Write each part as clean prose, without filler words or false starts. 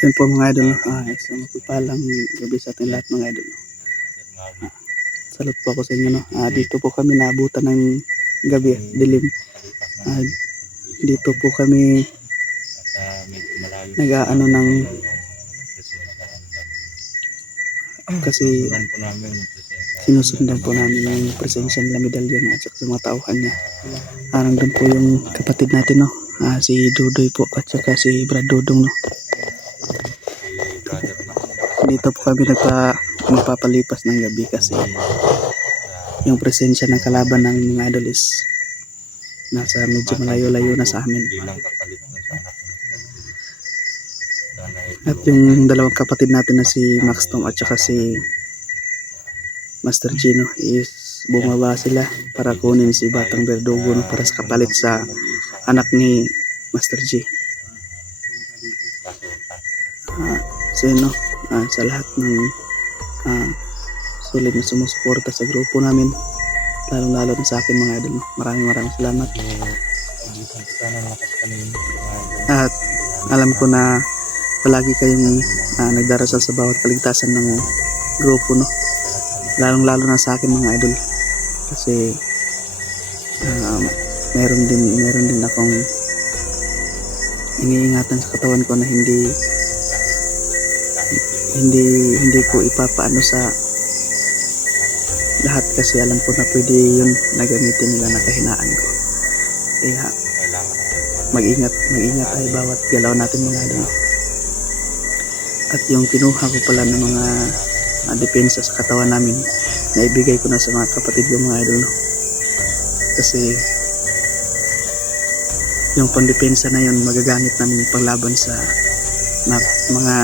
Yun po mga idol, isang mapagpalang gabi sa ating lahat mga idol. Salute po ako sa inyo. No? Dito po kami naabutan ng gabi, dilim. Dito po kami nag-aano ng kasi sinusundan po namin yung presensya nila medalyon at saka sa mga tauhan niya. Nandun po yung kapatid natin, no? Si Dudoy po at saka si Brad Dudong, no? Dito po kami magpapalipas ng gabi kasi yung presensya ng kalaban ng mga idol is nasa medyo malayo-layo na sa amin. At yung dalawang kapatid natin na si Max Tom at saka si Master Gino is bumaba sila para kunin si Batang Verdugo, no, para sa kapalit sa anak ni Master G. So yun, no, sa lahat ng sulit na sumusuporta sa grupo namin, lalong-lalo na sa akin mga idol, maraming salamat. At alam ko na palagi kayong nagdarasal sa bawat kaligtasan ng grupo, no, lalong-lalo na sa akin mga idol, kasi meron din akong iniingatan sa katawan ko na hindi ko ipapaano sa lahat, kasi alam ko na pwede yun na gamitin nila na kahinaan ko. Kaya mag-ingat tayo bawat galaw natin mga idol. At yung kinuha ko pala ng mga depensa sa katawan namin, na ibigay ko na sa mga kapatid ko mga idol, no? Kasi yung pangdepensa na yun magagamit namin panglaban sa mga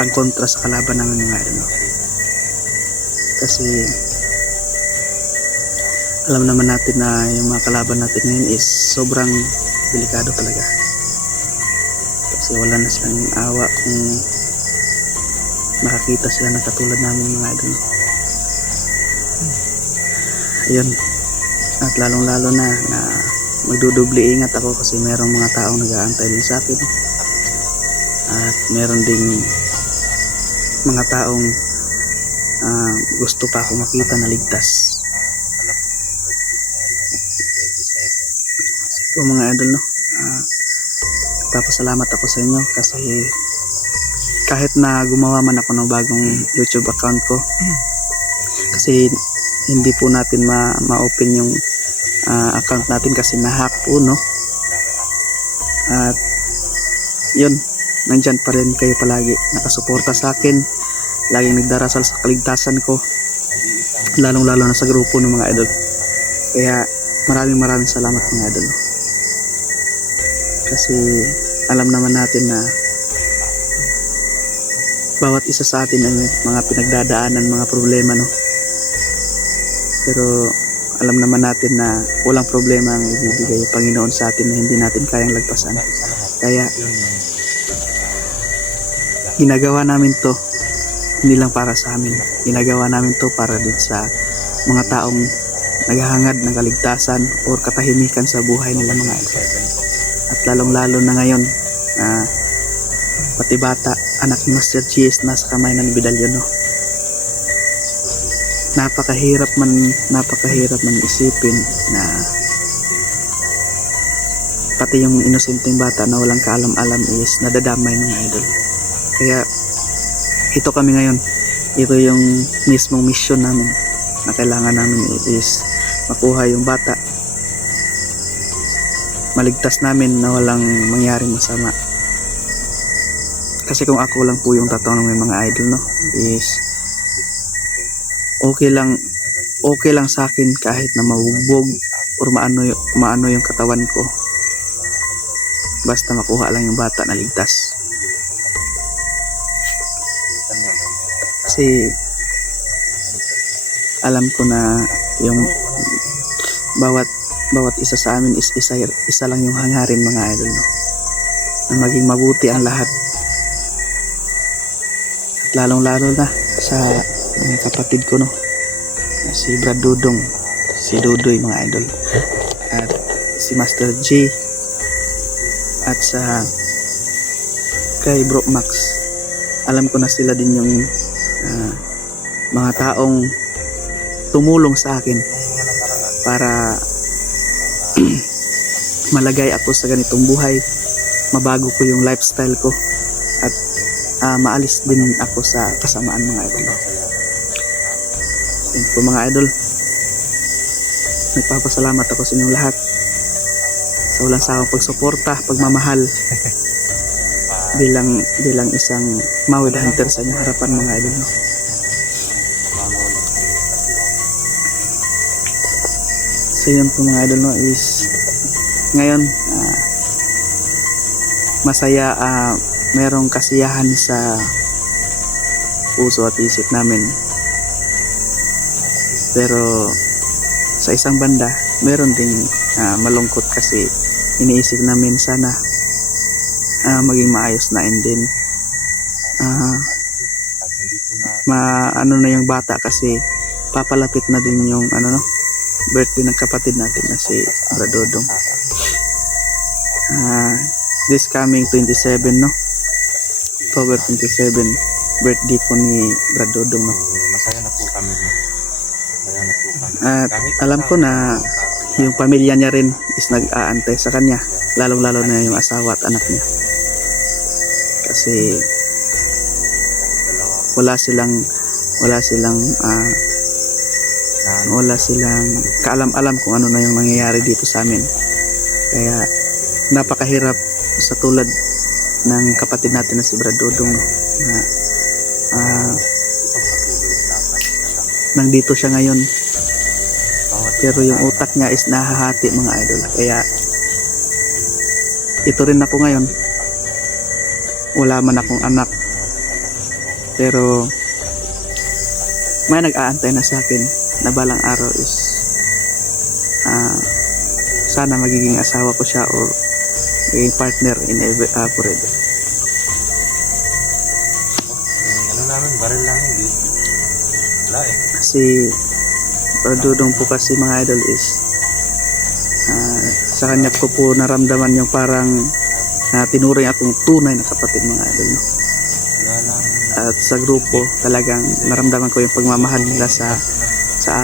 pangkontra sa kalaban namin mga idol, no? Kasi alam naman natin na yung mga kalaban natin ngayon is sobrang delikado talaga, kasi wala na silang awa kung makakita sila ng katulad namin mga idol. Ayun, at lalong-lalo na magdudubli ingat ako kasi merong mga taong nag-aantay din sa akin, at meron ding mga taong gusto pa ako makita na ligtas. So mga idol, no, papasalamat ako sa inyo kasi kahit na gumawa man ako ng bagong YouTube account ko, kasi hindi po natin ma-open yung account natin kasi na-hack po, no? At yun, nandyan pa rin kayo palagi nakasuporta sa akin, laging nagdarasal sa kaligtasan ko, lalong-lalo na sa grupo ng mga idol. Kaya maraming salamat mga idol, kasi alam naman natin na bawat isa sa atin ay mga pinagdadaanan, mga problema, no? Pero alam naman natin na walang problema ang ibibigay ng Panginoon sa atin na hindi natin kayang lagpasan. Kaya ginagawa namin to hindi lang para sa amin, ginagawa namin to para din sa mga taong naghahangad ng kaligtasan o katahimikan sa buhay nila mga idol. At lalong-lalo na ngayon, pati bata, anak ni Master G is nasa kamay ng medalyon, no? Napakahirap man isipin na pati yung inosenteng bata na walang kaalam-alam is nadadamay mga idol. Kaya ito kami ngayon, ito yung mismong mission namin na kailangan namin is makuha yung bata, maligtas namin na walang mangyaring masama. Kasi kung ako lang po yung tatanong ng mga idol, no, is okay lang sa akin kahit na mabugbog or maano yung katawan ko, basta makuha lang yung bata na ligtas. Kasi alam ko na yung bawat isa sa amin is isa lang yung hangarin mga idol, no, na maging mabuti ang lahat. At lalong-lalo na sa mga kapatid ko, no, si Brad Dudong, si Dudoy mga idol, at si Master G, at sa kay Bro Max, alam ko na sila din yung mga taong tumulong sa akin para malagay ako sa ganitong buhay, mabago ko yung lifestyle ko at maalis din ako sa kasamaan mga idol. Yun po mga idol, nagpapasalamat ako sa inyong lahat sa walang sawang pagsuporta, pagmamahal bilang isang Mawid Hunter sa inyong harapan mga idol, no? So yun po mga idol, no, is ngayon masaya, merong kasiyahan sa puso at isip namin, pero sa isang banda meron ding malungkot kasi iniisip namin sana maging maayos na, and then ano na yung bata kasi papalapit na din yung birthday ng kapatid natin na si Bradodong. This coming 27, no? October 27, birthday po ni Bradodong, no? Masaya na po kami. At alam ko na yung pamilya niya rin is nag-aantay sa kanya, lalong-lalo na yung asawa at anak niya. Kasi wala silang kaalam-alam kung ano na yung nangyayari dito sa amin. Kaya napakahirap sa tulad ng kapatid natin na si Bradodong, no? Nandito siya ngayon pero yung utak niya is nahahati mga idol. Kaya ito rin ako ngayon, wala man akong anak pero may nag-aantay na sa akin na balang araw is sana magiging asawa ko siya or magiging partner in forever. Ano namin, baril lang hindi. Wala eh. Kasi Bradodong po kasi mga idol is sa kanya ko po naramdaman yung parang tinuring akong tunay na kapatid mga idol, no? Wala lang. At sa grupo talagang naramdaman ko yung pagmamahal nila sa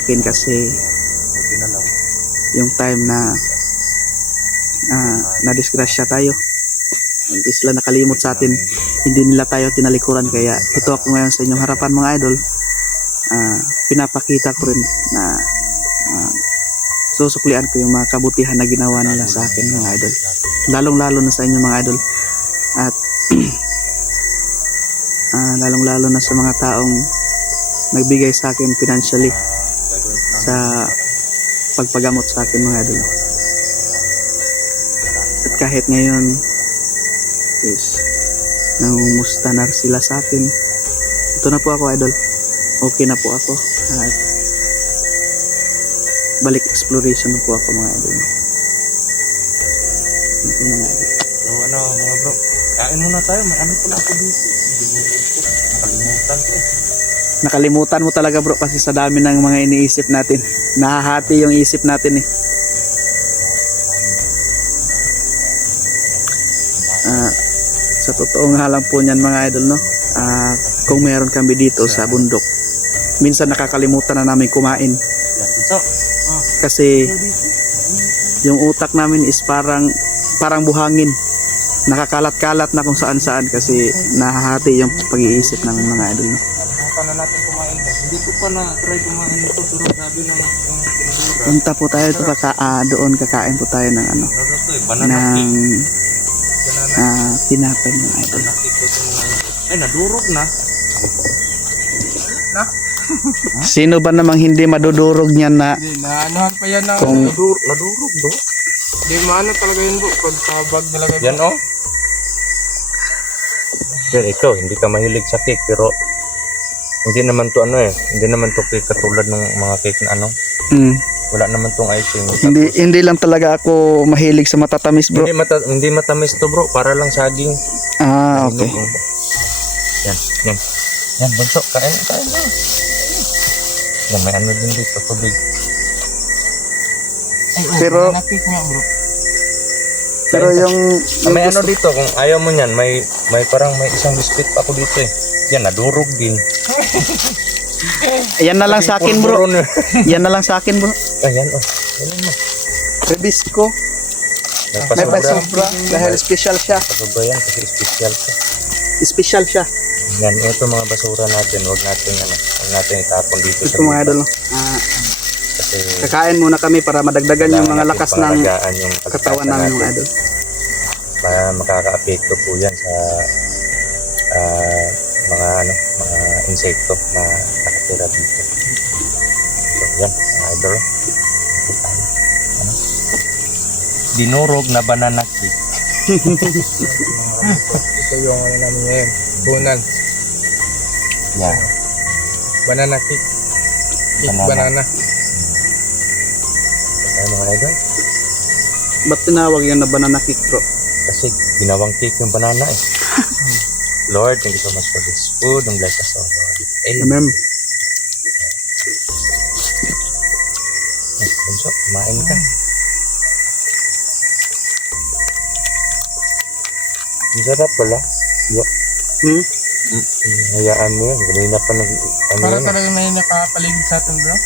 akin kasi Buti na lang. yung time na na-disgrasya tayo, hindi sila nakalimot sa atin, hindi nila tayo tinalikuran. Kaya ito ako ngayon sa inyong harapan mga idol, pinapakita ko rin na susuklian ko yung mga kabutihan na ginawa nila sa akin mga idol, lalong-lalo na sa inyo mga idol, at lalong-lalo na sa mga taong nagbigay sa akin financially sa pagpagamot sa akin mga idol. At kahit ngayon is nangumusta na sila sa akin, ito na po ako idol, okay na po ako at balik exploration na po ako mga idol. Ito mga idol. So mga bro, kain muna tayo. May ano pala ako dito. Nakalimutan ko. Nakalimutan mo talaga bro kasi sa dami ng mga iniisip natin, nahahati yung isip natin eh. Sa totoo nga lang po niyan mga idol, no, kung meron kami dito sa bundok, minsan nakakalimutan na namin kumain kasi yung utak namin is parang buhangin, nakakalat-kalat na kung saan-saan kasi nahahati yung pag-iisip namin mga idol, no. Nakalimutan na natin kumain. Hindi ko pa na-try kumain ito, pero sabi ng tinidora. Punta po tayo doon, kakain po tayo ng Ano to eh, banana cake. ng tinapay mga idol. Banana cake ito mga ito. Ay, nadurog na. Sino ba namang hindi madudurog niyan na Hindi, naanohan pa yan na kung Nadurog do. Hindi maano talaga yun bro, pag sa bag nilagay Yan oh. Yan, ikaw, hindi ka mahilig sa cake, pero hindi naman to hindi naman to cake katulad ng mga cake na wala naman tong icing. hindi lang talaga ako mahilig sa matatamis bro. Hindi matamis to bro, para lang saging. Okay. Yan. Yan, bunso, kain na. Yan, may ano din dito, tubig. Ay, Pero- nakik nga bro. Pero yung May ano gusto- dito, kung ayaw mo niyan, may parang may isang biscuit pa ako dito eh. Yan, nadurog din. Yan na lang sa akin, bro. Puro-puro na. Yan na lang sa akin, bro. Ayan, oh. Ayan mo. Rebisco. May May pasobra. pasobra. Dahil special siya. Pasobra yan kasi special siya. Special siya. Yan, ito mga basura natin. Huwag natin itapon dito Ito mga idol. Kasi Kakain muna kami para madagdagan yung mga kailangan lakas natin ng pangalagaan yung katawan pagkasa namin, mga natin. idol. Para makaka-apekto po yan sa mga insekto na nakatira dito. So yan, mga idol. Ano? Dinurog na banana cake. Ito yung ano namin ngayon. Bunan. Yan. Banana cake. Cake Banana. banana. Kaya mga idol, Ba't tinawag yan na banana cake, bro? kasi ginawang cake yung banana eh. Lord, thank you so much for this food and bless us all, Lord. Amen. Amen. Bunso, kumain ka. Ang sarap pala. Hmm? Hayaan mo yan. Kanina pa Para talaga na yung nakapaligid sa atin, bro.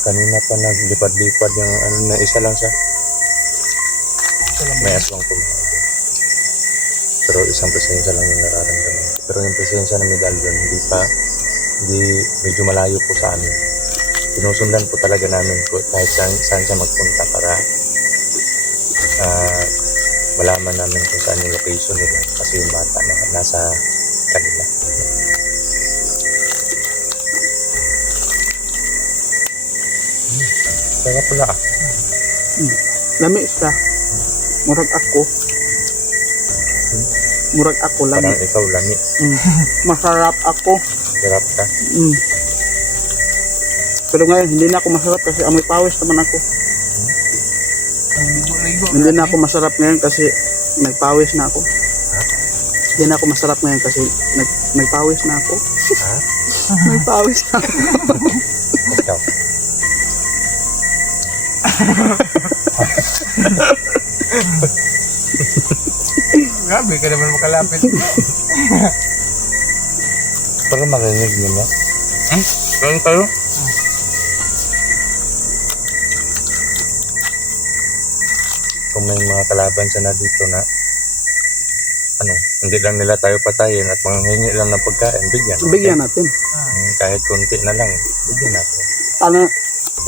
kanina pa naglipad-lipad yung na isa lang siya. Ito lang. May aswang po mga idol. Pero isang presensya lang yung nararamdaman. Pero yung presensya ng medallion, hindi medyo malayo po sa amin. Sinusundan po talaga namin po kahit saan siya magpunta para malaman namin kung saan yung location nila kasi yung bata na nasa kanila. Kaya pala Lami siya. Murag ako. Murag ako lami. parang ikaw lami. Masarap ako. Sarap ka. Pero ngayon, hindi na ako masarap kasi amoy pawis naman ako. Ang ligo-ligo. Hindi na ako masarap ngayon kasi nagpawis na ako. Hindi na ako masarap ngayon kasi nagpawis na ako. Ha? Nagpawis na ako. Ikaw. Grabe ka naman makalapit. Para marinig mo na. Ganun tayo? Kung may mga kalaban siya na dito na hindi lang nila tayo patayin at manghingi lang ng pagkain, bigyan. Bigyan natin. Kahit konti na lang, bigyan natin.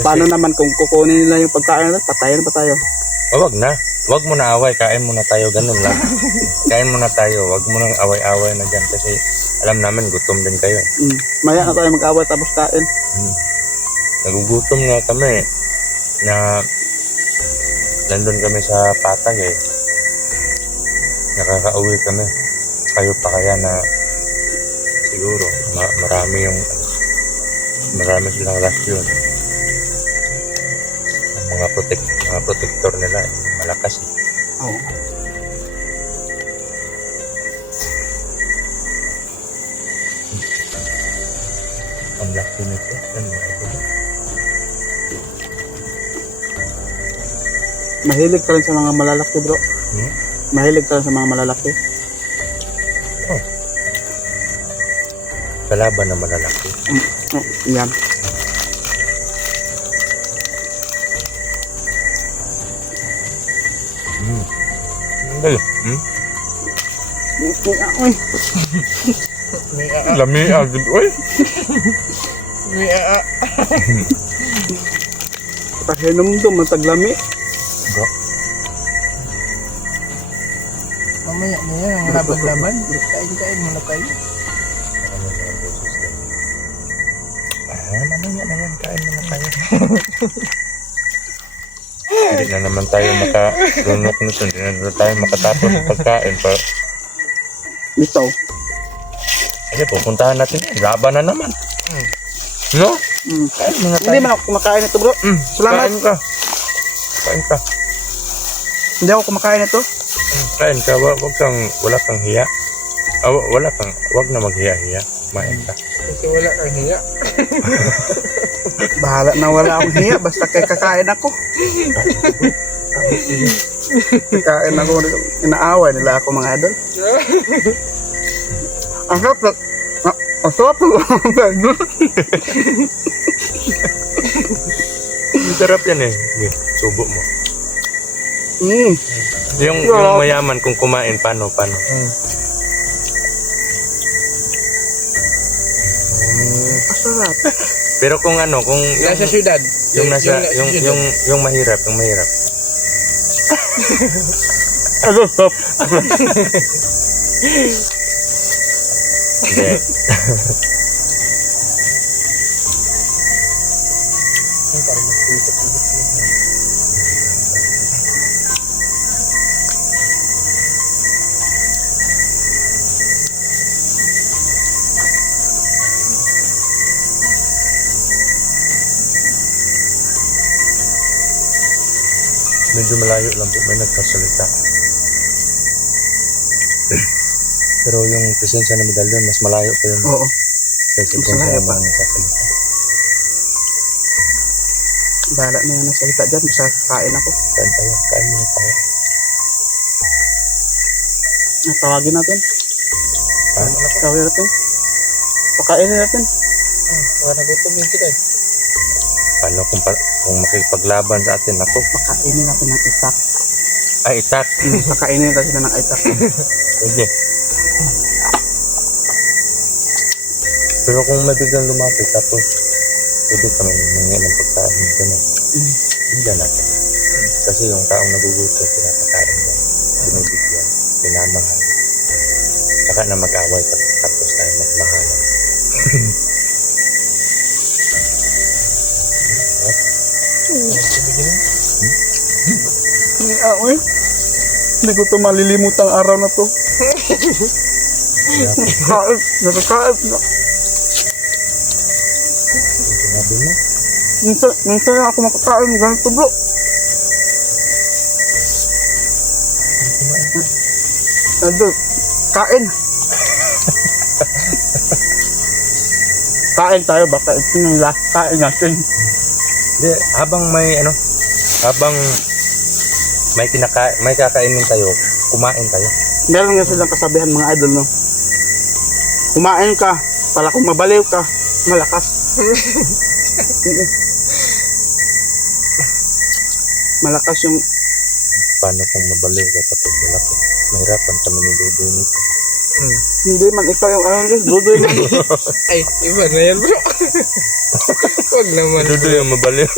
Paano naman kung kukunin nila yung pagkain natin, patayin pa tayo. Wag na. Wag mo na away, kain muna tayo, ganun lang. Kain muna tayo, wag mo nang away-away na dyan kasi alam namin gutom din kayo. Maya na tayo mag-away tapos kain. Nagugutom nga kami na nandun kami sa patag eh. Nakakauwi kami. Kayo pa kaya na siguro marami silang rasyon. Ang mga protector nila eh, malakas eh. Oo. Ang laki nito. Yan mga idol. Mahilig ka rin sa mga malalaki, bro. Mahilig ka rin sa mga malalaki. Kalaban na malalaki. Yan. Dali. Uy, May Lami agad. Uy! May pahinom doon, mataglami. Mamaya na yan, ang laban-laban. Kain-kain muna kayo. Mamaya na yan. Kain mo na tayo. Hindi na naman tayo makarunok nito. Hindi na naman tayo makatapos ng pagkain. Ito. Kasi pupuntahan natin. Laban na naman. No? Kain mo na tayo. Hindi man ako kumakain ito, bro. Salamat. Kain ka. Kain ka. Hindi ako kumakain ito. Kain ka. Wala kang hiya. Wag na maghiya-hiya. Kumain ka. Kasi wala kang hiya. Bahala na wala akong hiya. Basta kay kakain ako. Kain ako, inaaway nila ako mga idol. Ang sarap na, ang sarap na. Sarap yan eh. Okay, subo mo. Mm. Yung mayaman kung kumain, paano? Ang sarap. Pero kung ano, kung Nasa syudad. yung mahirap. Ano, stop. Hindi. Medyo malayo lang po, may nagkasalita. Pero yung presensya ng medalyon, mas malayo pa yun. Oo. Kasi mas presensya malayo ng pa. mga nagsasalita. Bahala na yan ang salita dyan. Basta kain ako. Kain muna tayo. Tawagin natin. Ha? Tawagin natin. Pakainin natin. Wala na gutom yung kita. Paano kung makipaglaban sa atin ako? Pakainin natin ng itak. Ay, itak. Pakainin natin sila ng itak. Pwede. Pero kung may biglang lumapit, tapos pwede kami mangyain ng pagkain. Ganun. Hindi natin. Kasi yung taong nagugutom, pinapakain mo. Binibigyan. Pinamahal. Saka na mag-away tapos tayo magmahalan. Oy. Hindi ko ito malilimutan ang araw na to. Nakakain na. Sinabi mo? Minsan lang ako makakain. Ganito bro. Idol, kain. Kain tayo, baka ito yung last kain natin. Hindi, habang may kakainin tayo, kumain tayo. Meron nga silang kasabihan mga idol, no? Kumain ka, para kung mabaliw ka, malakas. Malakas yung, Paano kung mabaliw ka tapos malaki? Mahirapan kami ni Dudoy nito. hindi man ikaw yung ano, dudoy man. Ay, iba na yan bro. Huwag naman. Dudoy yung mabaliw.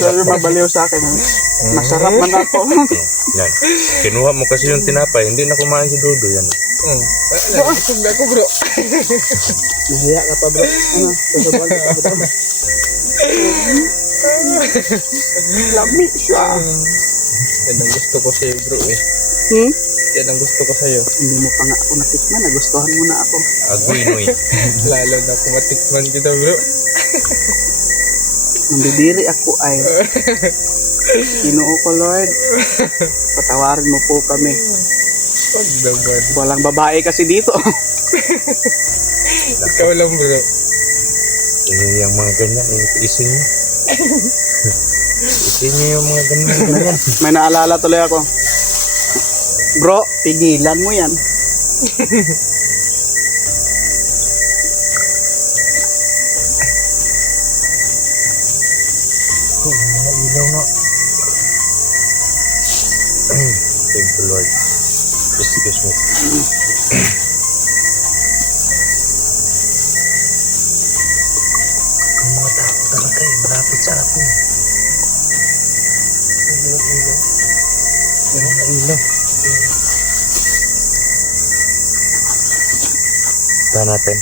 Sorry, mabaliw sa akin. Masarap man ako. Yan. Kinuha mo kasi yung tinapay, hindi na kumain si Dudoy. Yan. Wala, busog na ako bro. Nahiya ka pa bro. Ano, susubal ka pa bro. Lami siya. Yan ang gusto ko sa'yo bro eh. Yan ang gusto ko sa'yo. Hindi mo pa nga ako natikman, nagustuhan mo na ako. Agoy, noy. Lalo na kung matikman kita bro. Nang bibiri ako ay Ginoo ko Lord, patawarin mo po kami. Huwag naman. Walang babae kasi dito. Ikaw lang bro. Yung mga ganyan, isin nyo. Isin nyo yung mga ganyan. May naalala tuloy ako. Bro, pigilan mo yan. Mga ilaw na. Thank you, Lord. Excuse me. Ang mga tao talaga eh, malapit sa atin. Mga ilaw. Punta natin.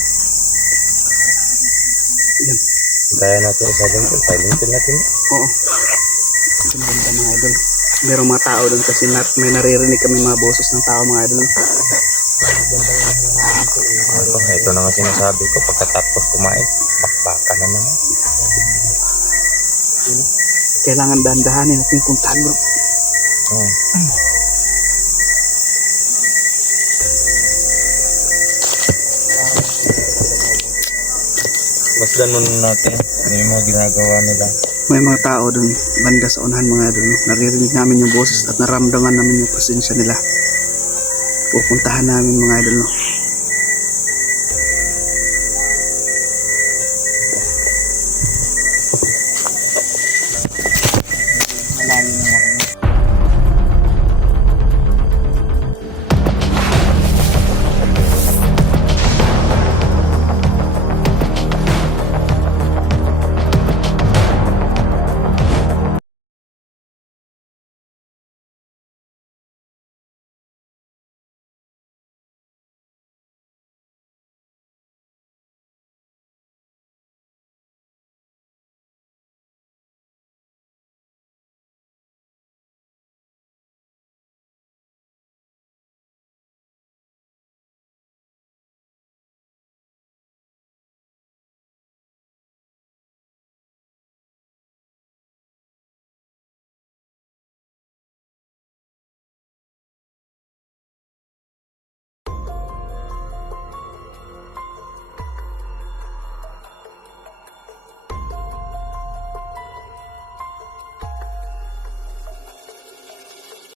Yan. Kaya natin isa-silent natin. Oo. Ito maganda mga idol. Merong mga tao doon kasi may naririnig kami mga boses ng tao mga idol. Ito na nga sinasabi ko, pagkatapos kumain, bakbaka na naman. Kailangan dahan-dahanin natin yung puntahan bro. Masdan muna natin yung mga ginagawa nila. May mga tao dun banda sa unahan mga idol, no? Naririnig namin yung boses at naramdaman namin yung presensya nila. Pupuntahan namin mga idol, no?